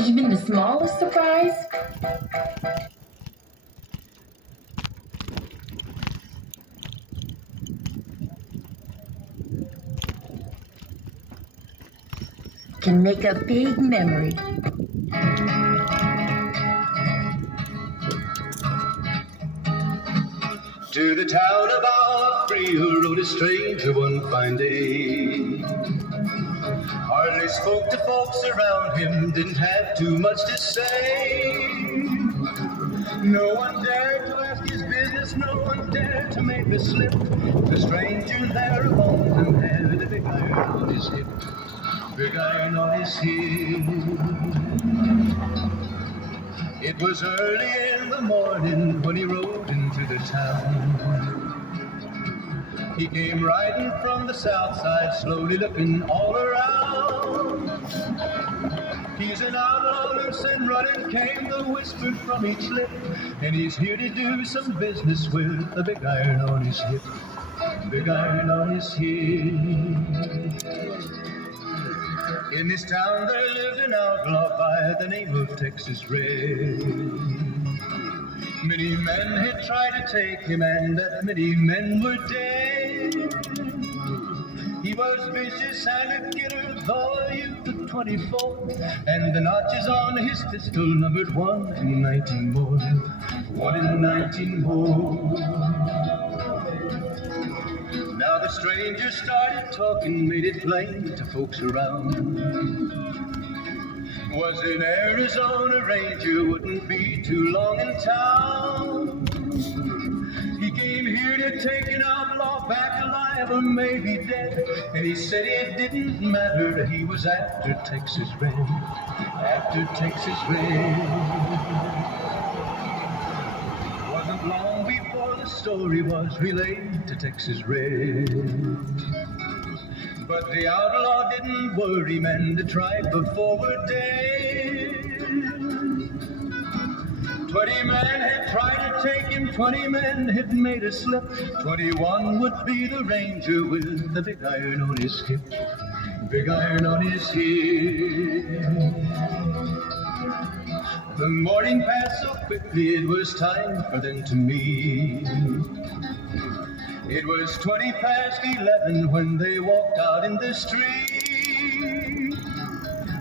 Even the smallest surprise can make a big memory. To the town of Alfree rode a stranger one fine day. Hardly spoke to folks around him, didn't have too much to say. No one dared to ask his business, no one dared to make a slip. The stranger there among them had a big iron on his hip. Big iron on his hip. It was early in the morning when he rode into the town. He came riding from the south side, slowly looking all around. He's an outlaw, loose and running, came the whisper from each lip. And he's here to do some business with a big iron on his hip. Big iron on his hip. In this town there lived an outlaw by the name of Texas Red. Many men had tried to take him, and many men were dead. He was vicious and a killer, though a youth of 24, and the notches on his pistol numbered 1 in 19 more. 1 in 19 more. Now the stranger started talking, made it plain to folks around. Was an Arizona Ranger, wouldn't be too long in town. He came here to take an outlaw back alive or maybe dead. And he said it didn't matter, he was after Texas Red. After Texas Red. Wasn't long before the story was relayed to Texas Red. But the outlaw didn't worry, men that tried before were dead. 20 men had tried to take him, 20 men had made a slip. 21 would be the Ranger with the big iron on his hip. Big iron on his hip. The morning passed so quickly, it was time for them to meet. It was 20 past 11 when they walked out in the street.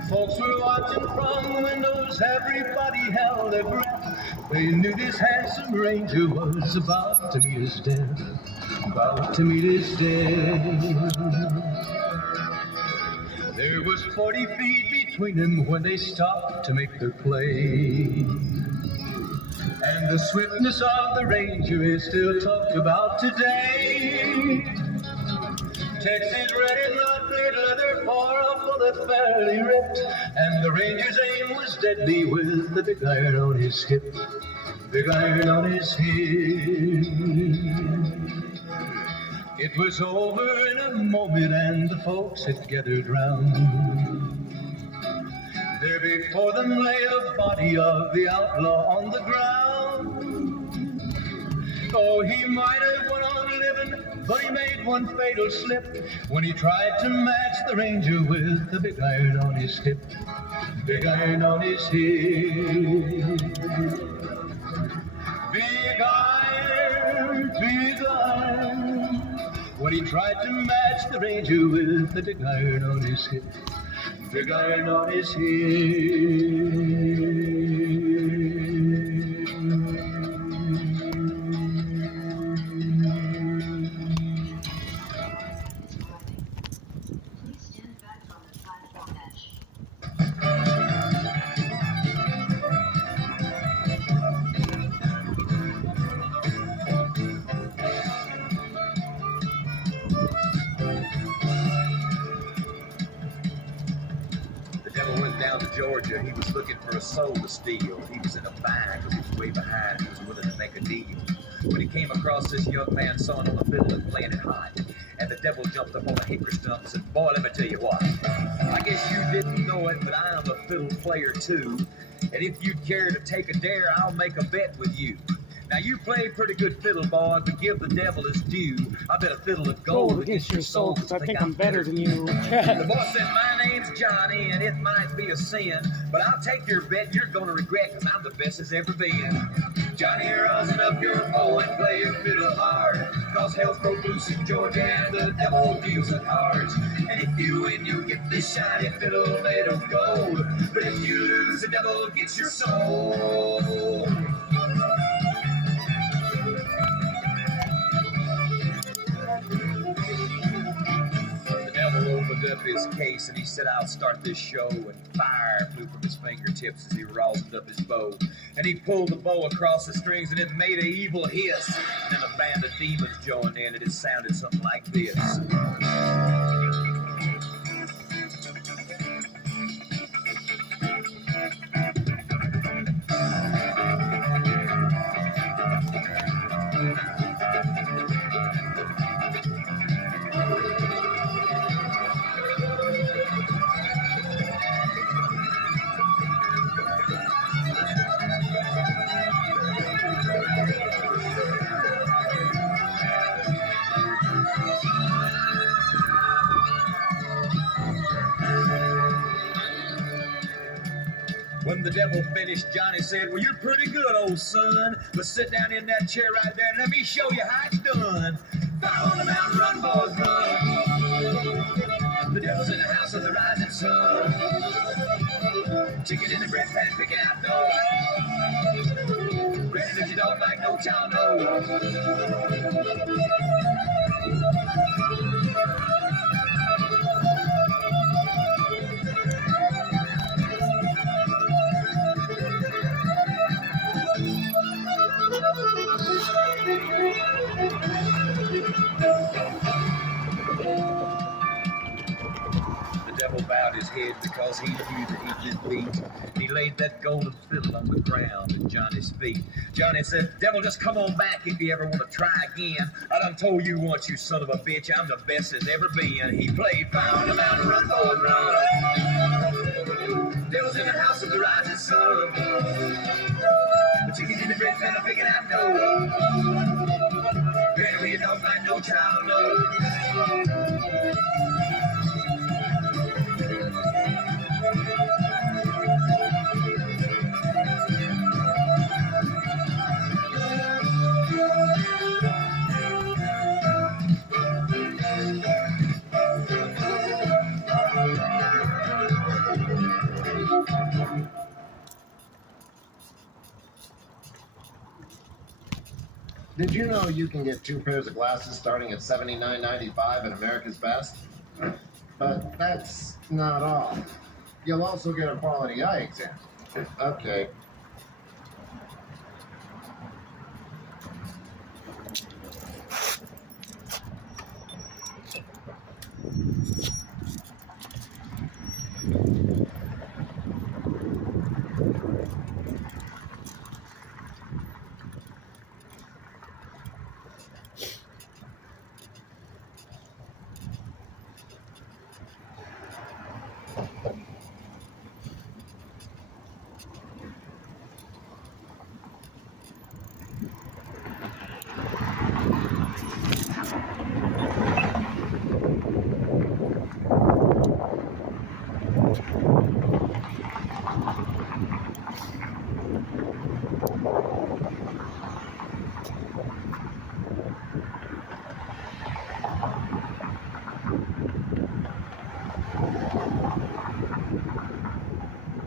Folks were watching from the windows, everybody held their breath. They knew this handsome Ranger was about to meet his death. About to meet his death. There was 40 feet between them when they stopped to make their play. And the swiftness of the Ranger is still talked about today. Texas Red is not made leather, for a bullet fairly ripped. And the Ranger's aim was deadly with the big iron on his hip. Big iron on his hip. It was over in a moment and the folks had gathered round. There before them lay a body of the outlaw on the ground. Oh, he might have went on living, but he made one fatal slip when he tried to match the Ranger with the big iron on his hip. Big iron on his hip. Big iron, big iron. When he tried to match the Ranger with the big iron on his hip. Big iron on his hip. Georgia, he was looking for a soul to steal. He was in a bind because he was way behind. He was willing to make a deal. When he came across this young man sawing on the fiddle and playing it hot, and the devil jumped up on a hickory stump and said, "Boy, let me tell you what. I guess you didn't know it, but I am a fiddle player too. And if you care to take a dare, I'll make a bet with you. Now you played pretty good fiddle, boy, but give the devil his due. I bet a fiddle of gold against your soul, because I think I'm better than you. The boy said, my name's Johnny, and it might be a sin, but I'll take your bet you're gonna regret, because I'm the best as ever been. Johnny, rosin up your bow and play your fiddle hard, cause hell's broke loose in Georgia and the devil deals the cards. And if you win, you get this shiny fiddle made of gold, but if you lose, the devil gets your soul. The devil opened up his case and he said, I'll start this show. And fire flew from his fingertips as he rosined up his bow. And he pulled the bow across the strings and it made an evil hiss. And then a band of demons joined in and it sounded something like this. When the devil finished, Johnny said, well, you're pretty good, old son, but sit down in that chair right there and let me show you how it's done. Fire on the mountain, run, boys, run. The devil's in the house of the rising sun. Chicken in the bread pan, picking out dough. Ready that you don't like, no child, no. The devil bowed his head because he knew that he'd been beat. He laid that golden fiddle on the ground at Johnny's feet. Johnny said, devil, just come on back if you ever want to try again. I done told you once, you son of a bitch, I'm the best there's ever been. He played Fire on the Mountain, run, boys, run. Devil's in the house of the rising sun. The chicken in the bread pan, I'm picking out dough. Granny, we don't like no child, no. Did you know you can get 2 pairs of glasses starting at $79.95 at America's Best? But that's not all. You'll also get a quality eye exam. Okay.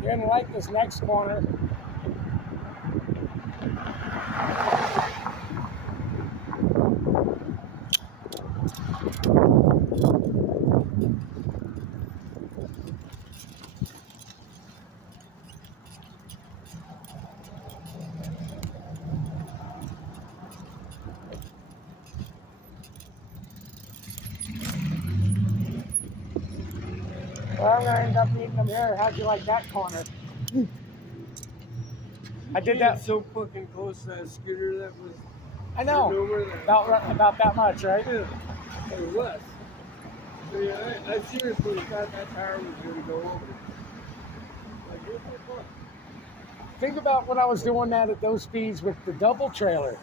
Didn't like this next corner. Well, I'm gonna end up meeting them here. How'd you like that corner? I did that. So fucking close to that scooter that was. I know. About that much, right? Yeah. Or less. So yeah, I seriously thought that tire was going to go over. Like, here's my car. Think about when I was doing that at those speeds with the double trailer.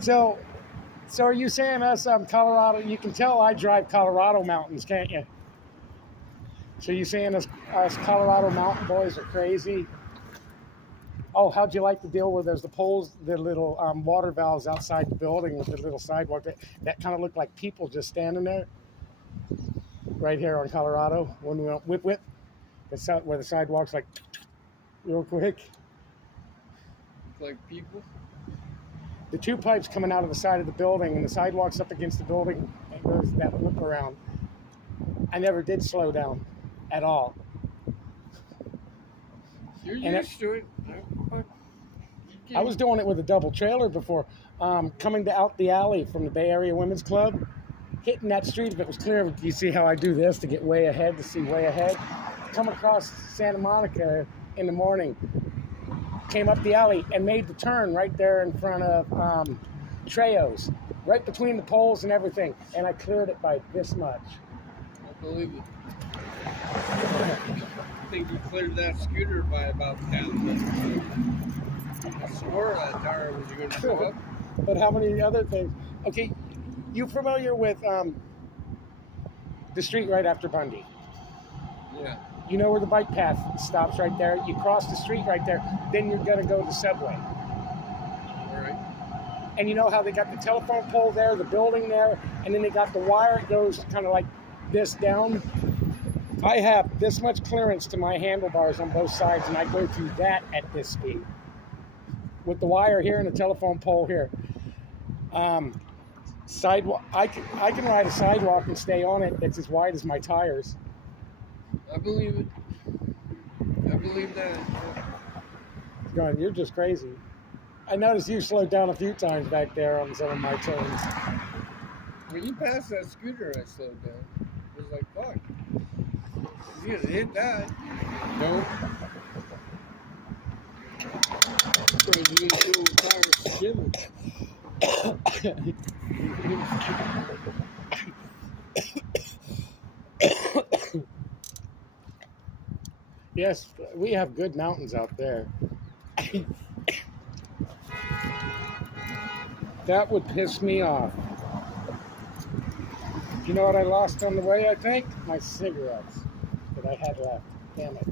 So are you saying us Colorado? You can tell I drive Colorado mountains, can't you? So you saying us Colorado mountain boys are crazy? Oh, how'd you like the deal where there's the poles, the little water valves outside the building with the little sidewalk that kind of look like people just standing there? Right here on Colorado, when we went whip, where the sidewalk's like real quick. It's like people. The two pipes coming out of the side of the building and the sidewalk's up against the building and there's that loop around. I never did slow down at all. You're And used to it. I was doing it with a double trailer before, coming out the alley from the Bay Area Women's Club, hitting that street if it was clear. You see how I do this to get way ahead, to see way ahead? Come across Santa Monica in the morning, came up the alley and made the turn right there in front of Trejo's, right between the poles and everything, and I cleared it by this much. I believe it. I think you cleared that scooter by about 10. I swore that tire was going to go up. But how many other things? Okay, you familiar with the street right after Bundy? Yeah. You know where the bike path stops right there? You cross the street right there, then you're going to go to the subway. All right. And you know how they got the telephone pole there, the building there, and then they got the wire, it goes kind of like this down. I have this much clearance to my handlebars on both sides, and I go through that at this speed. With the wire here and the telephone pole here. Sidewalk. I can ride a sidewalk and stay on it that's as wide as my tires. I believe it. I believe that. Going, you're just crazy. I noticed you slowed down a few times back there on some of my turns. When you passed that scooter, I slowed down. It was like, fuck. You gonna hit that. No. So you gonna do tire skimming. Yes, we have good mountains out there. That would piss me off. You know what I lost on the way, I think? My cigarettes that I had left. Damn it.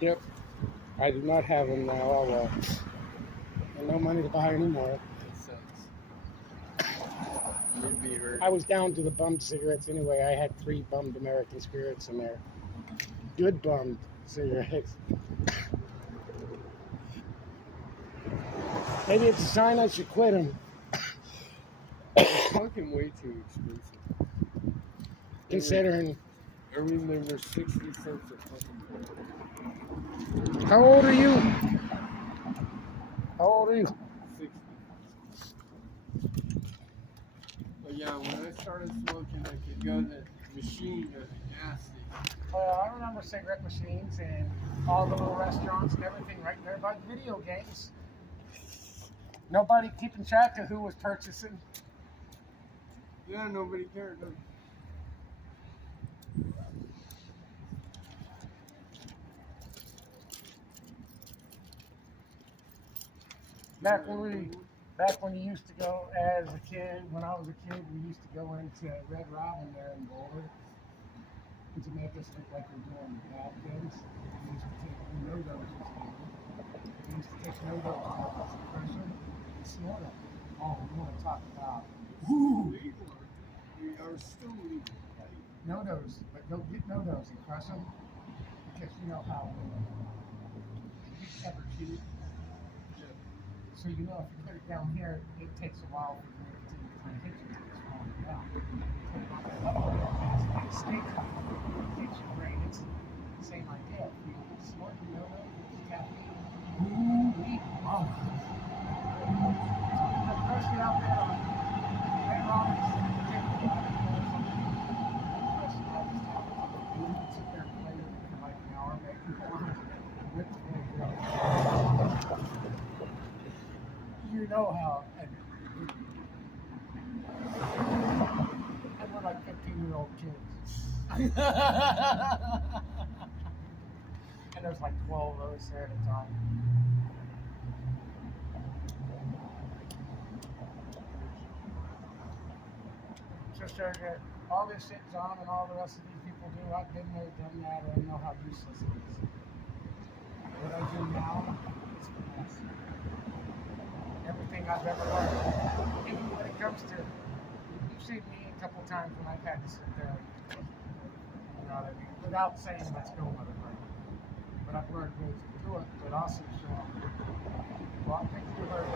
Yep. I do not have them now. Oh well. And no money to buy any more. That sucks. You'd be hurt. I was down to the bummed cigarettes anyway. I had 3 bummed American spirits in there. Good bummed cigarettes. Maybe it's a sign I should quit them. Fucking way too expensive. Considering. I mean, they were 60 cents a fucking pack. How old are you? How old are you? 60. But yeah, when I started smoking, I could go to the machine at the gas station. I remember cigarette machines and all the little restaurants and everything right there by the video games. Nobody keeping track of who was purchasing. Yeah, nobody cared. No. Back when you used to go as a kid, when I was a kid, we used to go into Red Robin there in Boulder. And to make us look like we're doing bad things, we used to take no-dos. We used to take no-dos off the pressure and snort them. Oh, we want to talk about Legal. We are still legal. no-dos, but go get no-dos and crush them because you know how you ever cheated. So you know if you put it down here, it takes a while for the nicotine to kind of hit you to this falling down. Put it on the level, it's like a snake bite. It hits your brain. It's the same idea. If you snort the no-no, caffeine, ooh-wee, oh. The person out there on Red Robin's particularly, I don't know something. The person out this town, you can sit there and play with it for like an hour, make people want to rip the way through. You know how, and we're like 15-year-old kids And there's like 12 of us there at a time. Just all this shit John and all the rest of these people do, I've been there, done that, and I know how useless it is. What I do now is finesse. Everything I've ever learned, even when it comes to, you've seen me a couple times when I've had to sit there, you know what I mean, without saying let's go with it, right? But I've learned ways to do it, but also show a lot of things you learn.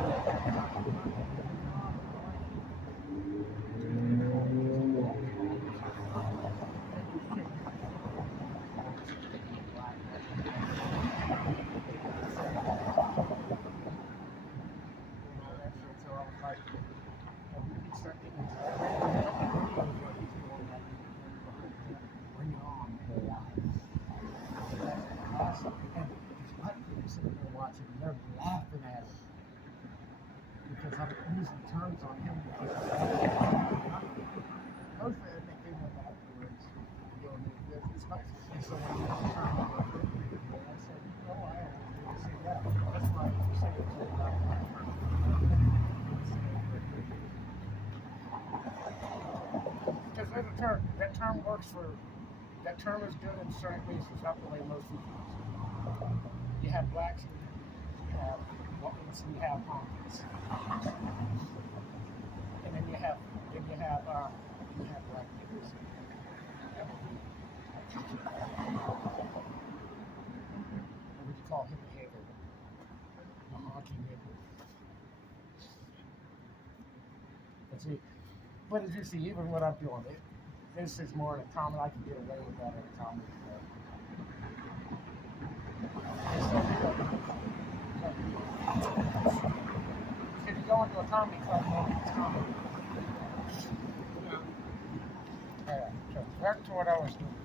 They're laughing at it because I'm using terms on him. Most of them they came up afterwards. You know, it's nice to see someone use a term. I said, no, I don't want to say that. That's why you say it to about because there's a term. That term works for. That term is good in certain places. Not the way most people use it. You have blacks. You have honkies, and then you have black niggas. What would you call him a hater? A honky nigga. But as you see, even what I'm doing, this is more in a common. I can get away with that at a comedy club. If you go into a comedy club, it's comedy. Yeah. So back to what I was doing.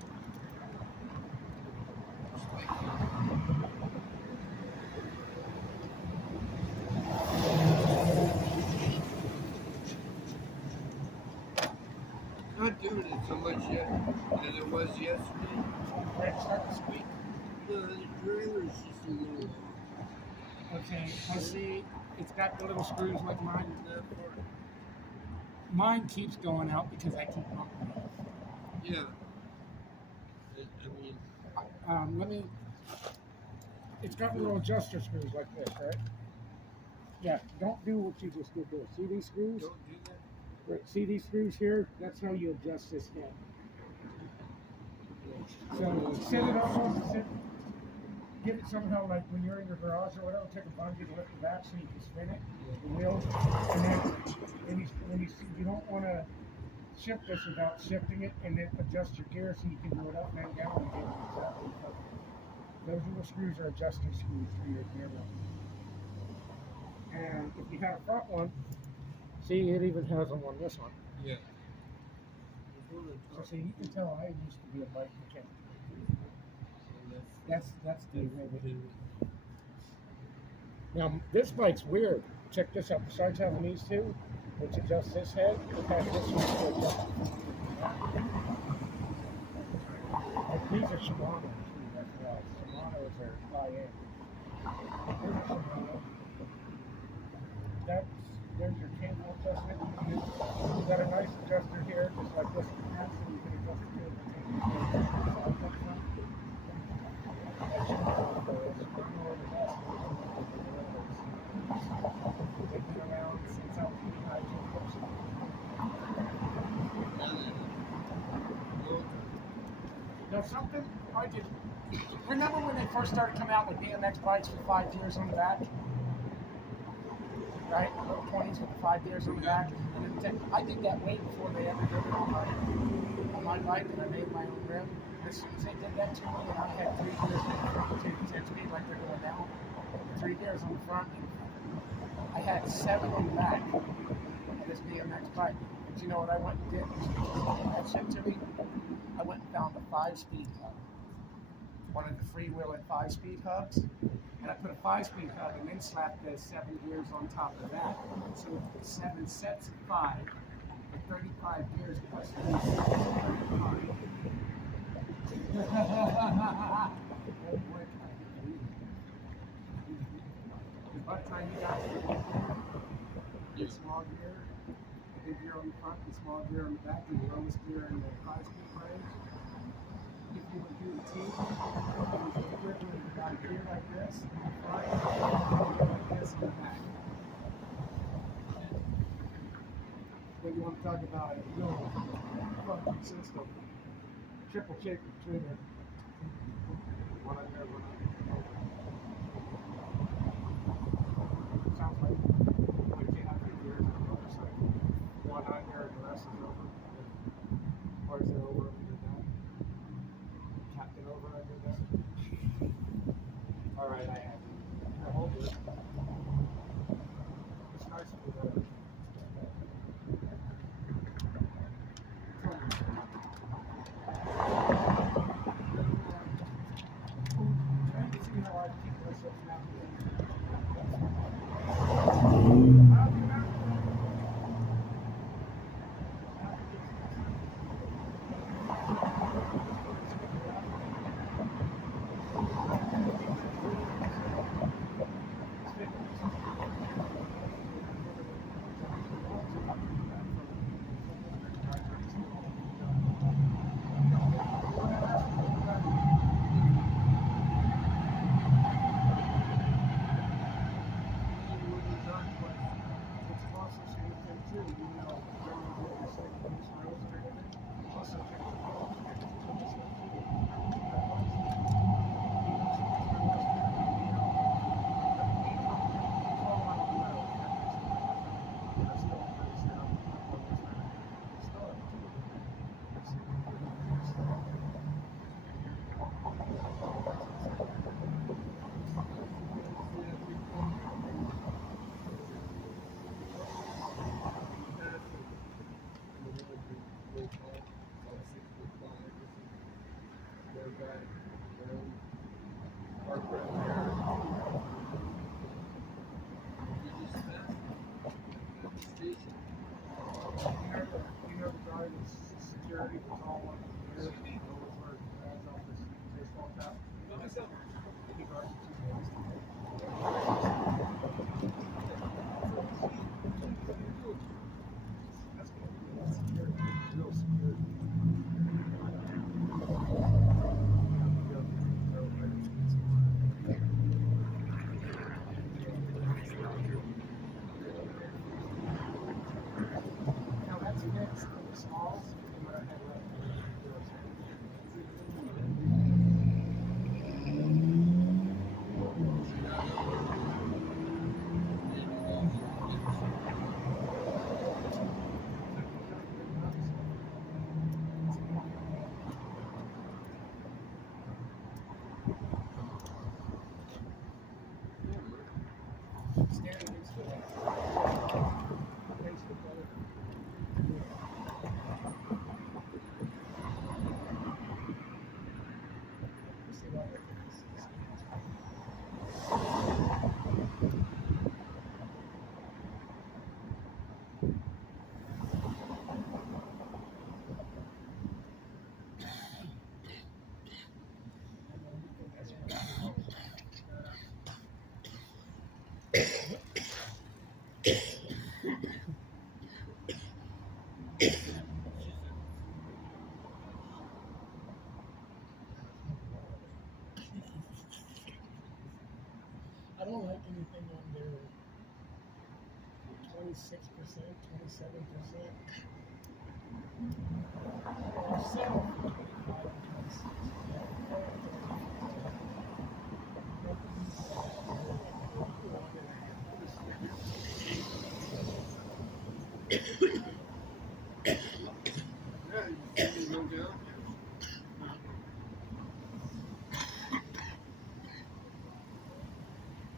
Not doing it so much yet as it was yesterday. Ready to start this week? No, the trailer's just a little off. Okay, I see it's got the little screws like mine. That part. Mine keeps going out because I keep bumping it. Yeah. I mean, It's got little adjuster screws like this, right? Yeah, don't do what you just did there. See these screws? don't do that. Right, see these screws here? That's how you adjust this head. So sit it on, get it somehow like when you're in your garage or whatever, take a bungee to lift the back so you can spin it, the wheels, and then you don't want to shift this without shifting it, and then adjust your gear so you can do it up and down and get it exactly covered. Those little screws are adjusting screws for your gear wheel. And if you had a front one, see it even has them on this one. Yeah. So see, you can tell I used to be a bike mechanic. That's the way. Now this bike's weird. Check this out. Besides having these two, which adjust this head, it has this one to adjust. Like these are Shimano too, as well. Shimano's are high-end. Here's a Shimano. There's your cable adjustment. You've got a nice adjuster here, just like this. So you can adjust it here. They've been around since I was Now something I did. Remember when they first started coming out with BMX bikes with 5 gears on the back? Right? Little 20s with the 5 gears on the back. And then I did that way before they ever did it on my bike, and I made my own rim. As soon as they did that to me, and I had 3 gears on the front, 10 speed like they're going down. 3 gears on the front, and I had 7 on the back of this BMX bike. But you know what I went and did? That shit to me. I went and found a 5-speed hub. One of the freewheeling 5-speed hubs. And I put a 5-speed hub and then slapped the 7 gears on top of that. So 7 sets of 5 with 35 gears plus 35. By the time you got the small gear, the big gear on the front, the small gear on the back, and the lowest gear in the 5-speed range. If you would do the T, it was the equivalent of about a gear like this in the front, and like this in the back. When you want to talk about a real funky system, triple kick between the one on there, one on there. Sounds like you have your gears on the motorcycle. One on there and the rest is over. Or is it over under that? Captain over under that? Alright, I have it. I hold it. It's nice for the trying to see how I keep myself now. Security was all on the gear. Where it has all this baseball cap. He guards the 2 days. That's good. That's security. Real security. Now that's mixed with the smalls. I don't like anything under 26%, 27%.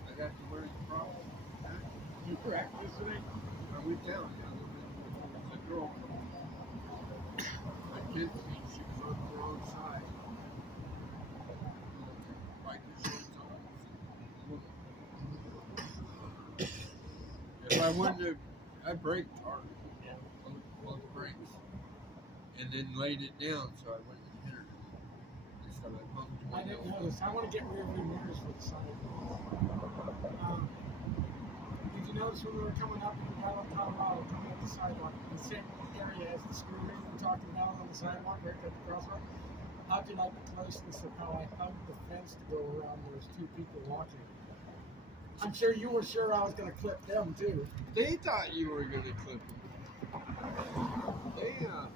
I got to wear the problem. You practice it? Are we down? It's a girl. My kids, she was on the wrong side. Like the shorts on. If I wanted to, I braked hard on the brakes. And then laid it down so I wouldn't hit her. that I bumped I one didn't over. notice. I want to get rear view mirrors for the side. Did you notice when we were coming up in Highland, Colorado, coming up the sidewalk, the same area as the screw ring we're talking about on the sidewalk, right at the crossroad? How'd you like the closeness of how I hugged the fence to go around those two people walking? I'm sure you were sure I was going to clip them too. They thought you were gonna clip them. They and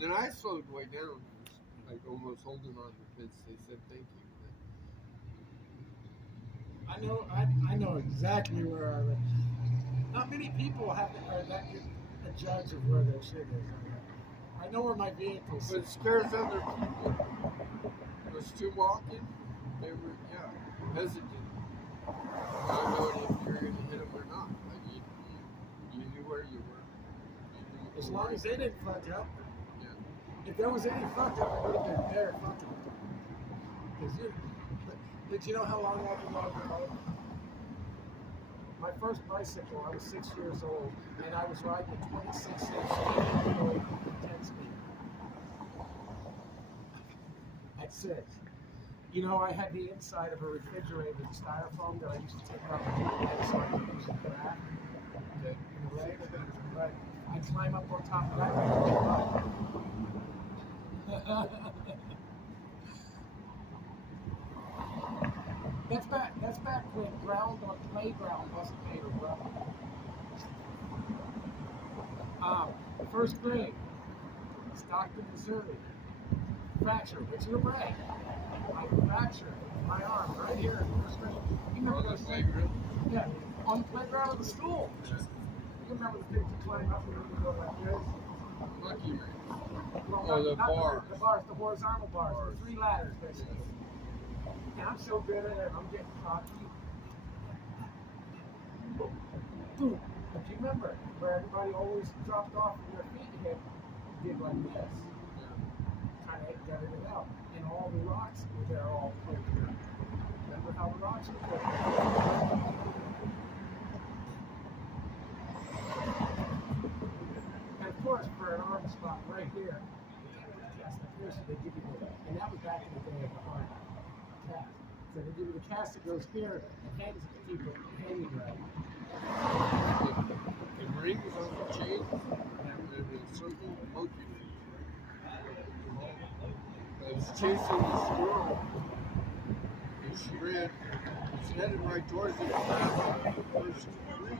then I slowed way down, like almost holding on to the fence. They said thank you. I know exactly where I live. Not many people are that good a judge of where their shit is. I know where my vehicle But it is. scares other people. Those two walking, they were hesitant. Not knowing if you were gonna hit them or not. Like you knew where you were. You knew As long as they didn't fuck up. Yeah. If there was any fuck up, I would have been there fucking. But you know how long I've been riding a bike? My first bicycle, I was 6 years old, and I was riding a 26-inch 10 speed. At 6. You know, I had the inside of a refrigerator, the styrofoam that I used to take off the leg so I could use the crack in the leg. But I'd climb up on top of that. That's back when ground on playground wasn't made of rubber. First grade, Stockton, Missouri. Fracture, Richard O'Brien. I fractured my arm right here in first grade. You remember On the those playground? Yeah, on the playground of the school. You remember the kids who climb up and you go like this? Lucky man. Well, Oh, the not bars. The bars, the horizontal bars. The 3 ladders, basically. And I'm so good at it, I'm getting cocky. Boom. But you remember where everybody always dropped off and their feet hit, did like this. Kind of gutted it out. And all the rocks were there all put here. Remember how the rocks were put And of course, for an arm spot right here, they give you the, and that was back in the day of the hard cast. So they give you the cast that goes here, and hands it to people hanging right. The rings on the chain and the circle monkey rings. I was chasing the squirrel and she ran. She headed right towards it. First tree.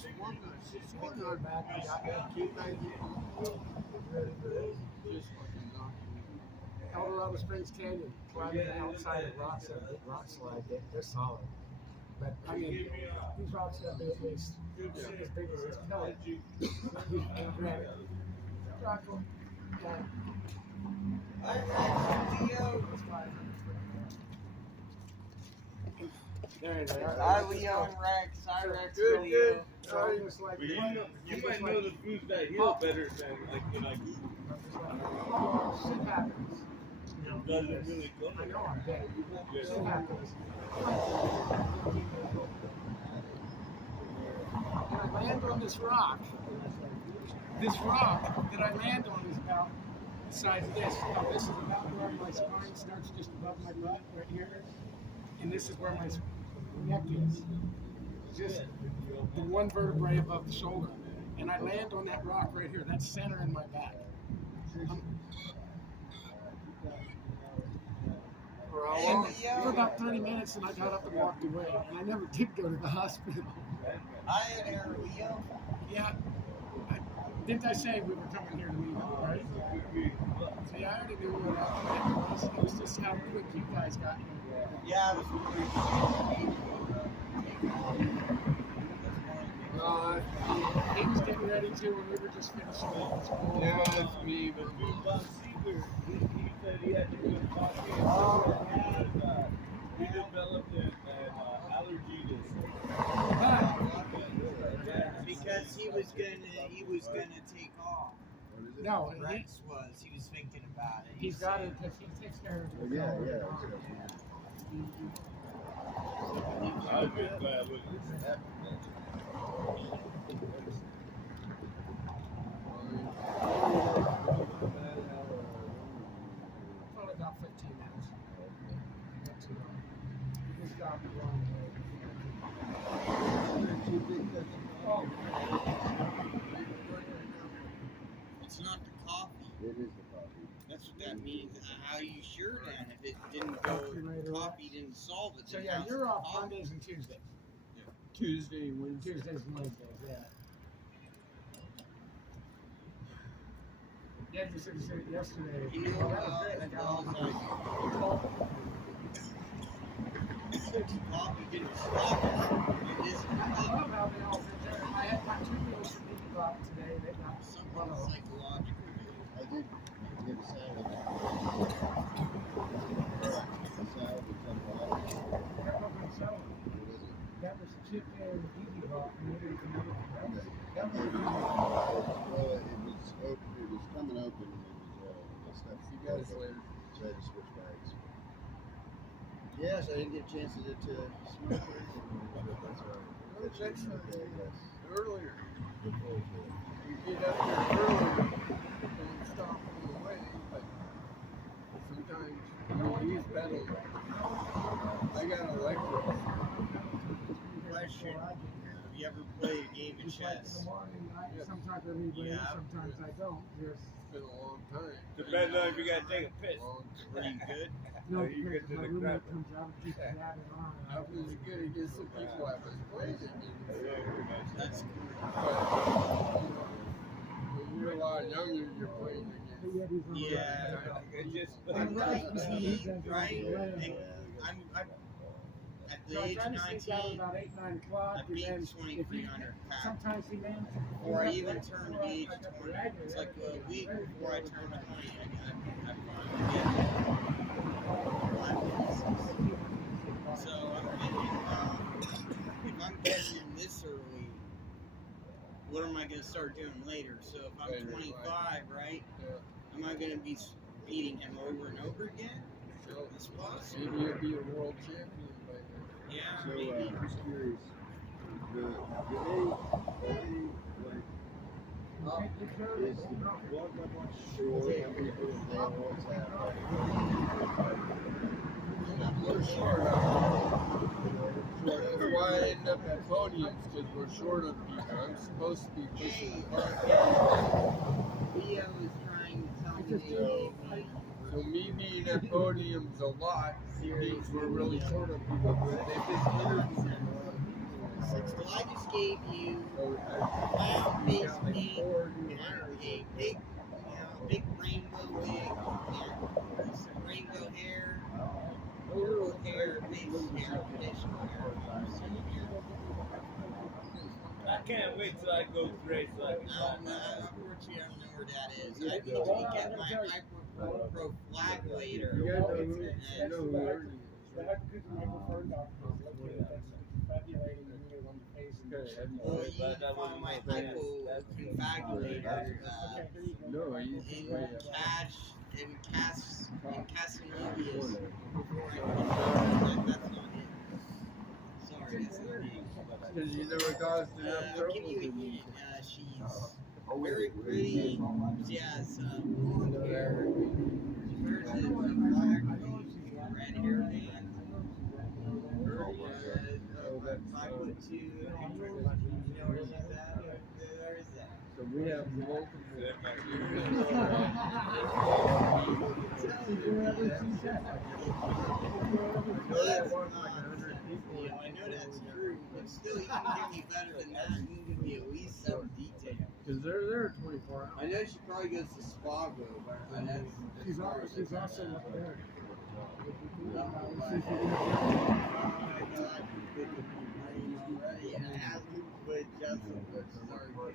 She swung on back and got that came back just fucking knocked me. El Dorado Springs Canyon, climbing the outside of rocks at a rock slide, they're solid. But I mean, these rocks have been at least as big as this pellet. And granted, Rocco, there they are. Hi, Leo and Rex. Hi, Rex. Good, Leo. good. So just like You might know the foods that heal better than like shit happens. You know, doesn't really go. I know I'm dead. Yes. Shit happens. And I land on this rock. This rock that I land on is about the size of this. Now, this is about where my spine starts just above my butt, right here. And this is where my neck is. Just the one vertebrae above the shoulder. And I land on that rock right here. That's center in my back. For how long? For about 30 minutes, and I got up and walked away. And I never did go to the hospital. Hi there, Leo. Yeah. Didn't I say we were coming here to meet up, right? See, I already knew what happened. It was just how quick you guys got here. Yeah, it was He was getting ready to, and we were just finishing up school. Yeah, that's me. But He said he had to go to hospital. He developed an allergy to because he was gonna take off. No, Rex he was thinking about it. he's got it because he takes care of it. I was just glad when it happened. Probably about 15 minutes. Oh, It's not the coffee. It is the coffee. That's what that means. How you sure then? If it didn't go, the coffee didn't solve it. so then yeah, how's you're the off coffee? Mondays and Tuesdays. Tuesday, Wednesday. Tuesdays and Wednesdays, yeah. Yeah, you said it yesterday. You know, Oh, that was great. I got all like, the coffee didn't stop it. It isn't I coffee. love how they all fit there. I had my 2 meals from Big Rock today. They got Something one of them. psychological. I did get a salad. A salad with some water. That wasn't salad. What is it? That was chicken Big Rock. And everything else. That was Well, it was coming open and it was stuff. See you guys later. So I had to switch bags. Yes, I didn't get a chance to smoke it. That's all right. Well, next time, Yes. earlier. Look forward to it. You get up there earlier, don't stop on the way, but sometimes you use pedal. I got electric. Question. Have you ever played a game of just like in chess? the morning. Yeah. Sometimes I leave late, Yeah. sometimes I don't. Just It's been a long time. Depends on if you gotta take a piss. Long Were time. you good? no, Are you because good to my the roommate crap? comes out and keeps yapping on. I was good against the people I was playing against. That's cool. But, when you're a lot younger, you're playing against. Yeah. It just I'm Right. 19, right? And I'm at the So I age try of to sleep down 19, about 8, 9 o'clock. I And beat then 2,300 pounds. sometimes he manages. to Before I do even that turned before I age got the 20. dagger, It's like a everything week was ready before I for it. turned 20, I finally get So I'm thinking, if I'm getting in this early, what am I going to start doing later? So if I'm Later, 25, right, Yeah. am I going to be beating him over and over again? So This possible? maybe you'll be a world champion by then. Yeah, So, maybe. I'm just curious. Do they like, is the blood level sure how many people they always have? We're short of That's why I end up at podiums, because we're short of people. I'm supposed to be pushing hard. Leo was trying to tell me they gave me So me being at podiums a lot means we're really short of people. But they've been interviewing a lot of people. So I just gave you So cloud-based like paint, 4 new and hires. a big, big rainbow wig, and some rainbow hair, little hair, base hair, facial hair. I can't wait till I go race so I can find out. Unfortunately, I don't know where that is. I need to get my Hyper flag later. You guys know who Ernie is, The right? Hypercousin Michael Fern doctor is located that's confabulating the needle on the face. And Okay, have you Well, played? you need to find my Hypo confabulator Okay, here you go. No, he's in way up. Casanovia's before I that's not it. Sorry, that's not it. Because you never caused enough I'll trouble give you a to me. hint. She's very pretty. She has blonde hair. She wears a black red hairband. Her, 5'2". You know where she's at? Where is that? So we have multiple. Well, that's not, I know that's true, but still, you can give me better than that. You can give me at least some detail. Because they're there 24 hours. I know she probably goes to Spago, but that's She's also up there. But Justin, sorry.